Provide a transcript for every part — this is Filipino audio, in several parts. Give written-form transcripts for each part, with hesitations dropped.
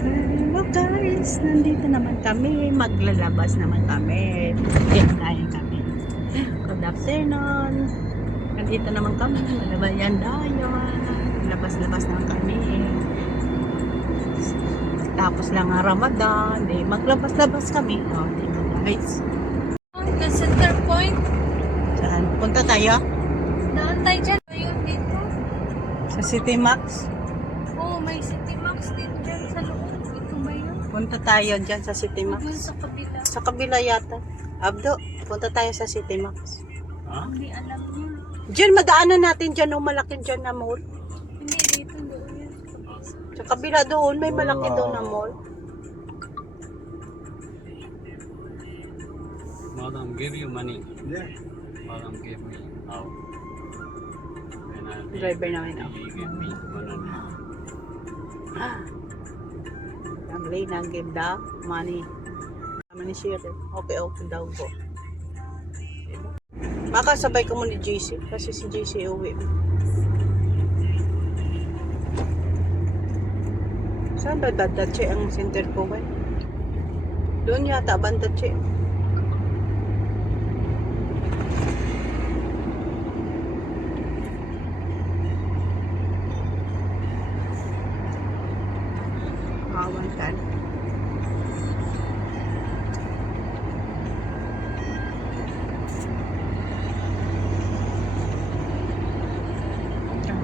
Hello guys, nandito naman kami, maglalabas naman kami. Kain kami. Good afternoon. Nandito naman kami, malabayan dayon. Labas-labas naman kami. Tapos lang ang Ramadan, maglabas-labas kami. Diba guys? The center point. Saan? Punta tayo? Naantay dyan. Ayun dito. Sa City Max. Oh, may City Max din dyan sa loob. Ito ba yun? Punta tayo dyan sa City Max. Doon sa kabila. Sa kabila yata. Abdo, punta tayo sa City Max. Hindi alam niya. Diyan, madaanan natin dyan, malaki dyan na mall. Hindi, dito doon yun. Sa kabila doon, may malaki doon na mall. Madam give you money. Yeah. Madam give me how. When I leave, Driver namin ako. he give me 100. Family na give the money. Naman ni Sir. Okay daw po. Baka sabay ko mo ni JC kasi si JC uwi. Saan ba dadatche ang center ko ba? Doon yata bandatche. Awan kan.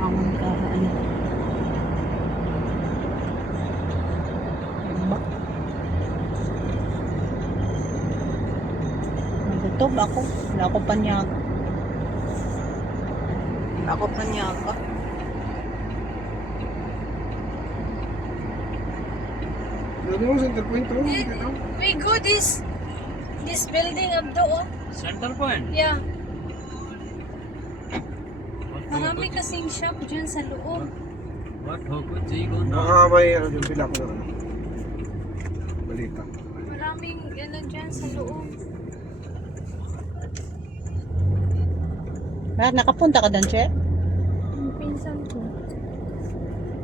Awan ka. Nagutom ako. Wala ako panyaga. Wala ako panyaga. Ano center point to? We go this building up doon. Center point. Yeah. What Marami kasing shop dyan sa loob. What hope ji go na? Baka may ano din pila ko na balita. Maraming ano dyan sa loob. Nakapunta ka doon, Che? Yung pinsan ko.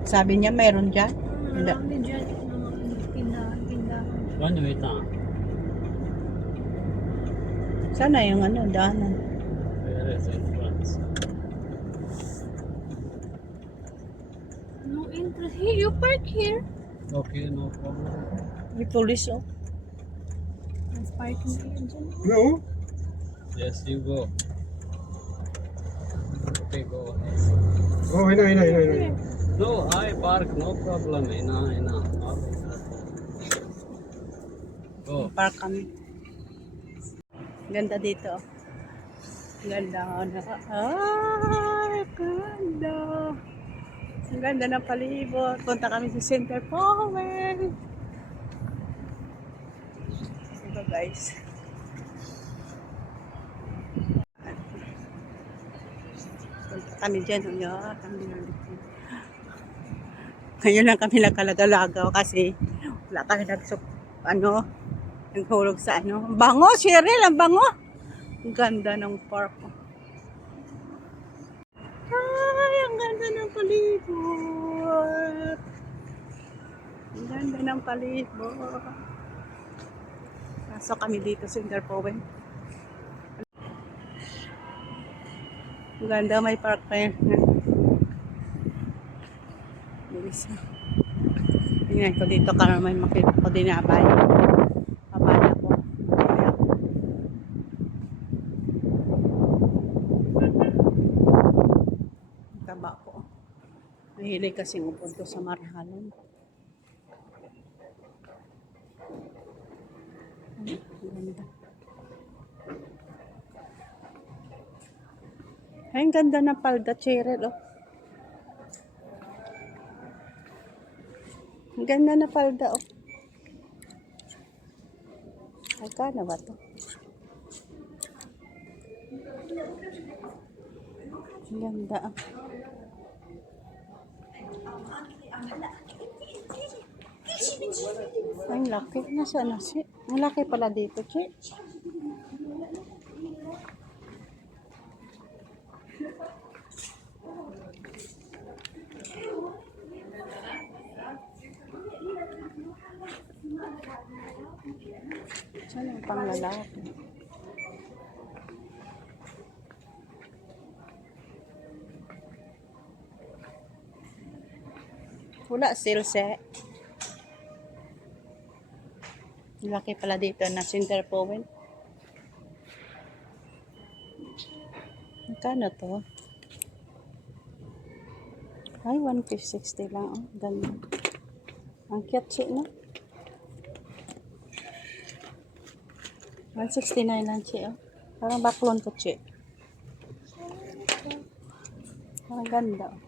Sabi niya mayroon dyan. Marami dyan. Tindahan. One way ta. Sana yung daanan. Where is entrance? No interest. Here, you park here. Okay, no problem. May police, oh. Mas parking kayo dyan. No? Yes, you go. Okay, go. Oh, ina. No, I park, no problem. Ina. Go. Park kami. Ganda dito. Ganda. Ay, ganda. Ang ganda ng palibot. Punta kami sa Center Point. Ito guys. Punta kami dyan. Ngayon lang kami nagkalagalaga kasi wala kami naghulog sa Ang bango, Cheryl, ang bango. Ang ganda ng park. Ay, ang ganda ng palibot. Ang ganda ng palibot. Pasok kami dito sa Center Point. Ang ganda, may park pa yan. Bilis. Tingnan ko dito para may makita ko din na abay. Abay ako. Taba ko. Mahilig kasi upunto sa Marhalan. Ang ganda. Ay, ang ganda ng palda, Cheryl, oh. Ang ganda na palda, oh. Ay, kano ba to? Ang ganda, ah. Ay, ang laki. Nasaan na siya? Ang laki pala dito, Che. Saan ang pang lalaki? Wala silse. Laki pala dito na center point. Magkano to? Ay, 160 lang. Oh, ganyan. Ang cute siya, no? 169 lang siya, oh. Parang baklon ko siya. Parang ganda, oh.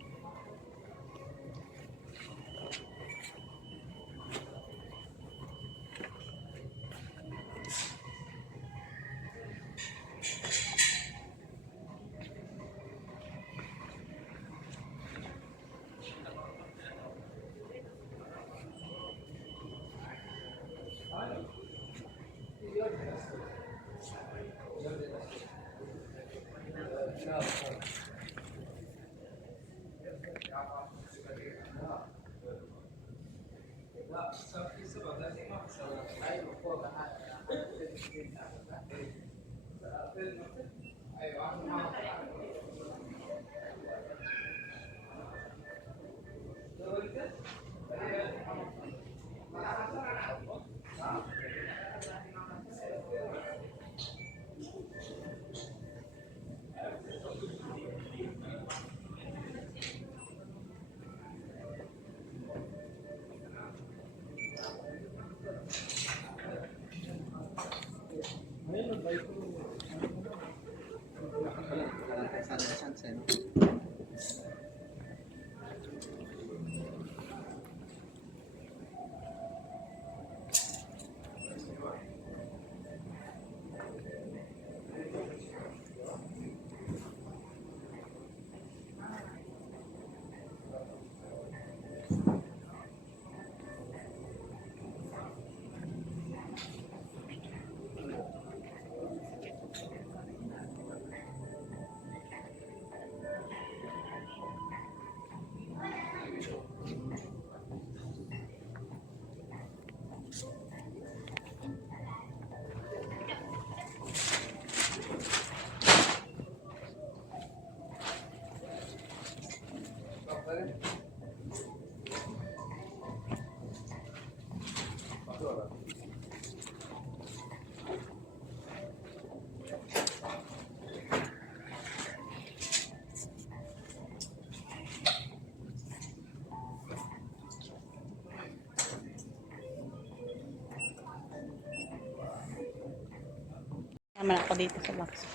Naman ako dito sa box.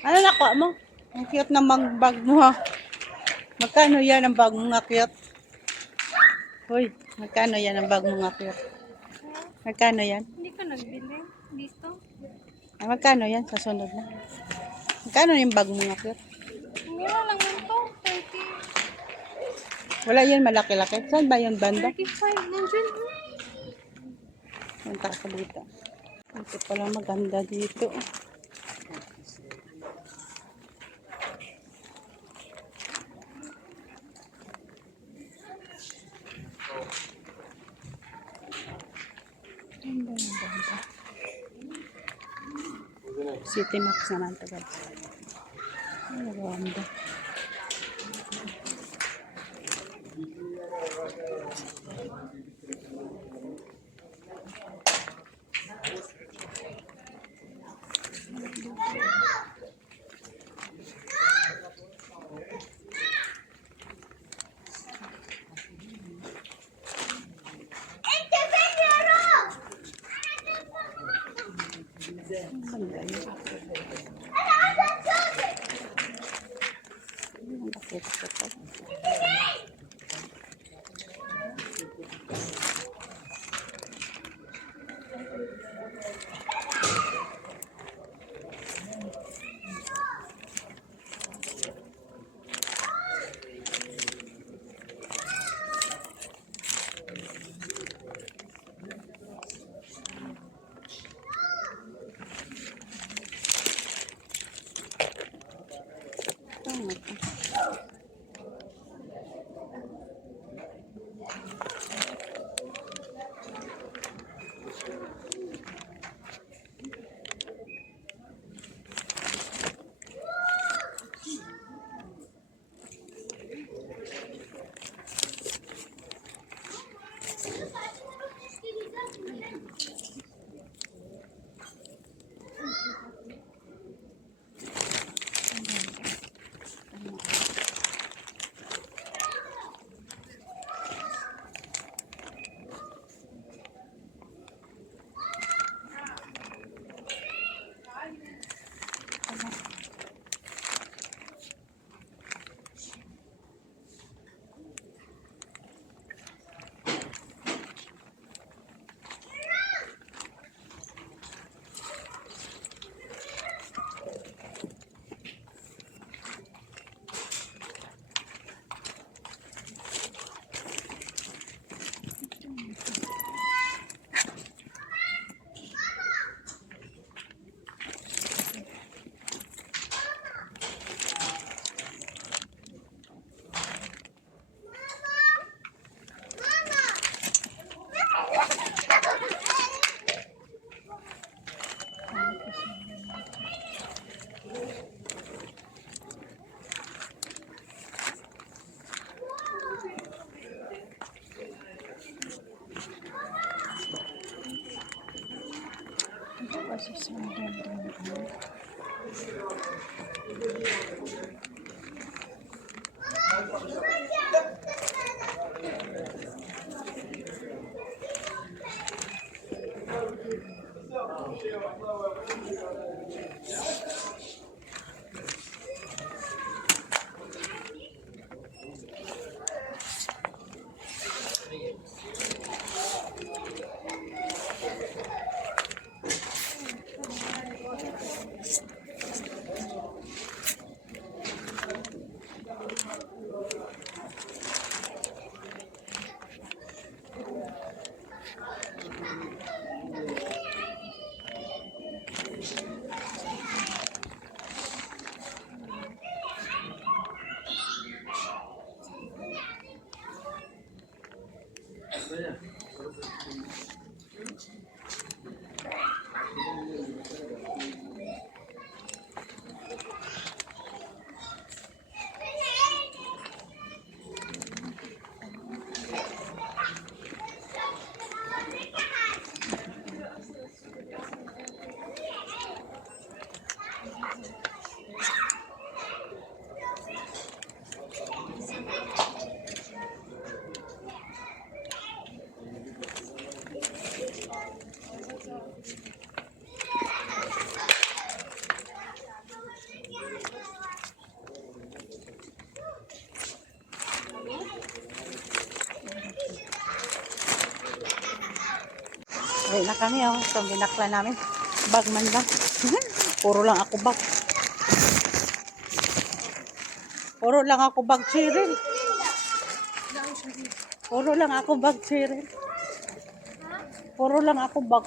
Ano nakuha mo? Ang cute na bag mo, ha. Magkano yan ang bag mo nga cute? Uy, magkano yan ang bag mo nga cute? Magkano yan? Hindi ka nagbili dito. Ay, magkano yan sa sunod na? Magkano yung bag mo nga cute? Mura lang man to. 30. Wala yan malaki-laki. Saan ba yung banda? 35. Nandiyan. Punta ko dito. Ito pala maganda dito. Ganda yung ganda. City Max naman ito, guys. Ay, ganda. Ganda yun. Ang bakit ito? Uwi na kami, oh. So, binakla namin. Bag man lang. Puro lang ako bag. Puro lang ako bag, Cheryl. Puro lang ako bag, Cheryl. Puro lang ako bag.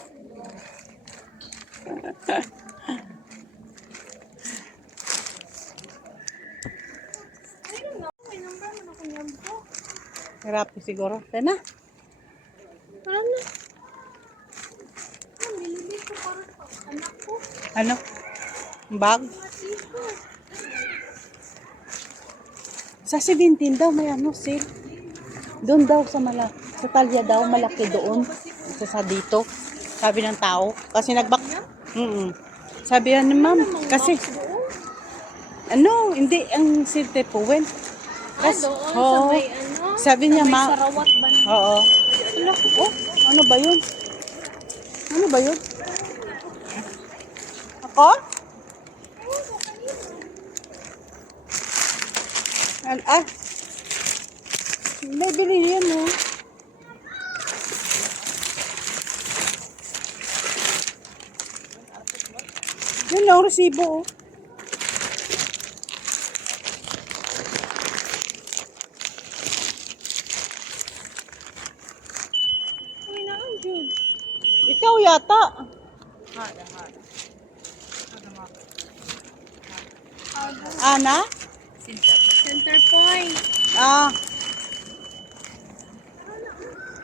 Hirapi siguro. Tena. Ano? Nilibig ko para anak ko. Ano? Bag? Sa 17 daw may ano, sale. Doon daw sa Talya daw, malaki doon. Sa dito. Sabi ng tao. Kasi nagbak... Sabi yan ni ma'am. Kasi... Ano, hindi ang sinte po. When? Doon Oo. sa may ano? Sabi niya, may ma... Sarawat ba? Oo. Ala, oh, ano ba yun? Ano ba yun? Ako? Ah, may bili yan, oh. Yun lang, resibo, oh. Ikaw yata. Ana? Center point. Ah.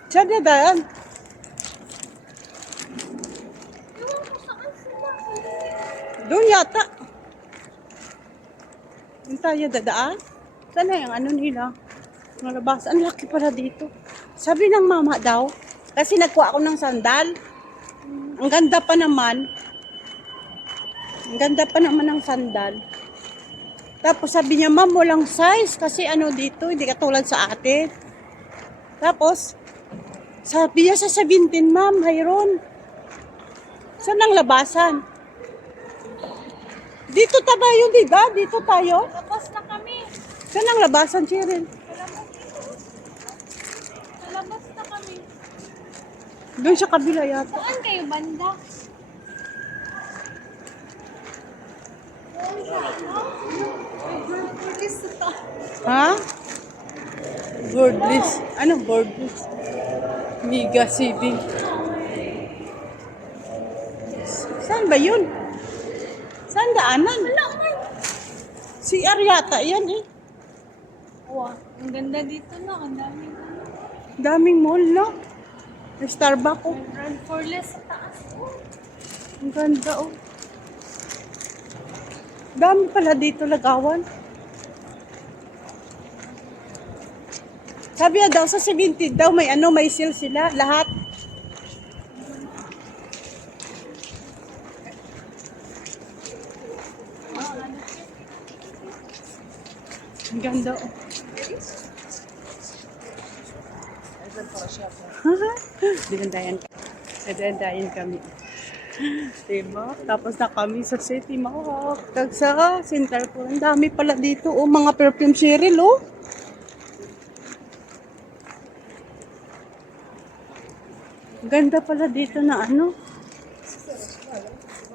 Saan na daan? Ewan ko saan sila. Doon yata. Yung tayo dadaan? Saan na yung ano nila? Malabas. Ang laki pala dito. Sabi ng mama daw, kasi nagkuha ako ng sandal. Ang ganda pa naman. Ang ganda pa naman ng sandal. Tapos sabi niya, ma'am, walang size. Kasi ano dito, hindi katulad sa atin. Tapos, sabi niya sa 17, ma'am, mayroon. Saan ang labasan? Dito tayo, di ba? Dito tayo. Tapos na kami. Saan ang labasan, Cheryl? Labas na kami. Doon sa kabila yata. Saan kayo banda? Ha? Boardless. Ano boardless? Mega City. Saan ba yun? Saan daanan? CR yata yan eh. Wow, ang ganda dito na. Ang daming Daming mall, no? May Starbucks, oh. Run for less sa taas. Oh. Ang ganda, oh. Dami pala dito lagawan. Sabi niya daw, sa 70 daw, may ano, may sale sila, lahat. Ang ganda oh. Dinandayan kami. Diba? Tapos na kami sa City Mall. Sa center po. Ang dami pala dito. Oh, mga perfume Cheryl, oh. Ang ganda pala dito na ano.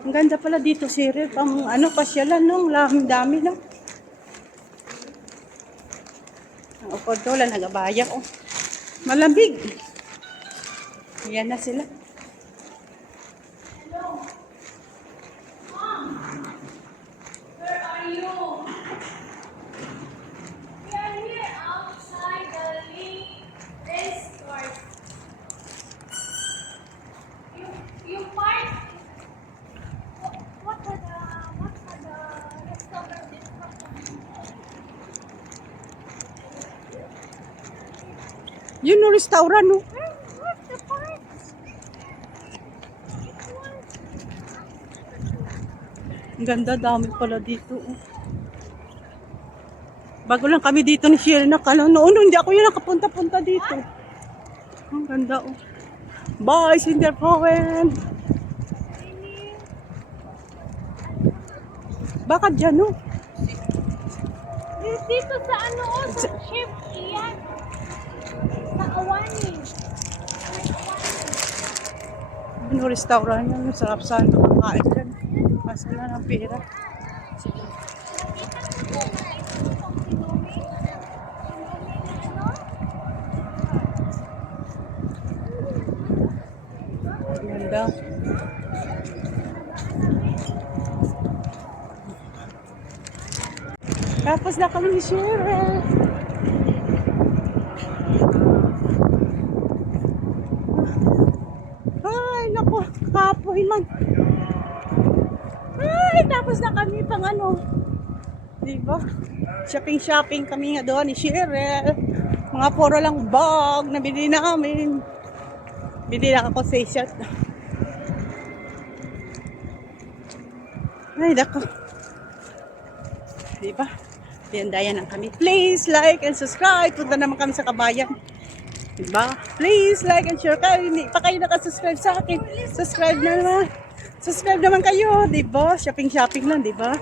Ang ganda pala dito, Cheryl. Pang ano, pasyalan, no? Ang dami, no? Ang upod doon, nagabaya, oh. Malambig. Ayan na sila. Yun yung restaurant, no? Ang ganda, dami pala dito. Oh. Bago lang kami dito ni Sheryl na noon hindi ako yun nakapunta-punta dito. Ang ganda, oh. Bye, Sinderfrauen! Baka dyan, oh. Dito sa ano, oh, sa ship, iyan. Sa Awani. Yung restaurant yun, masarap sana kakain dyan. Mas na ng pera. Ganda. Tapos na kami ni Sheryl. Ay, naku, kapoy man. Ay, tapos na kami pang ano. Diba? Shopping kami nga doon ni Sheryl. Mga puro lang bag na bili namin. Bili lang ako sa shot. Ay, naku. Diba? Diyan lang kami. Please like and subscribe. Punta naman kami sa Kabayan. Diba? Please like and share kayo. Hindi pa kayo nakasubscribe sa akin. Subscribe na naman. Subscribe naman kayo. Diba? Shopping lang. Diba?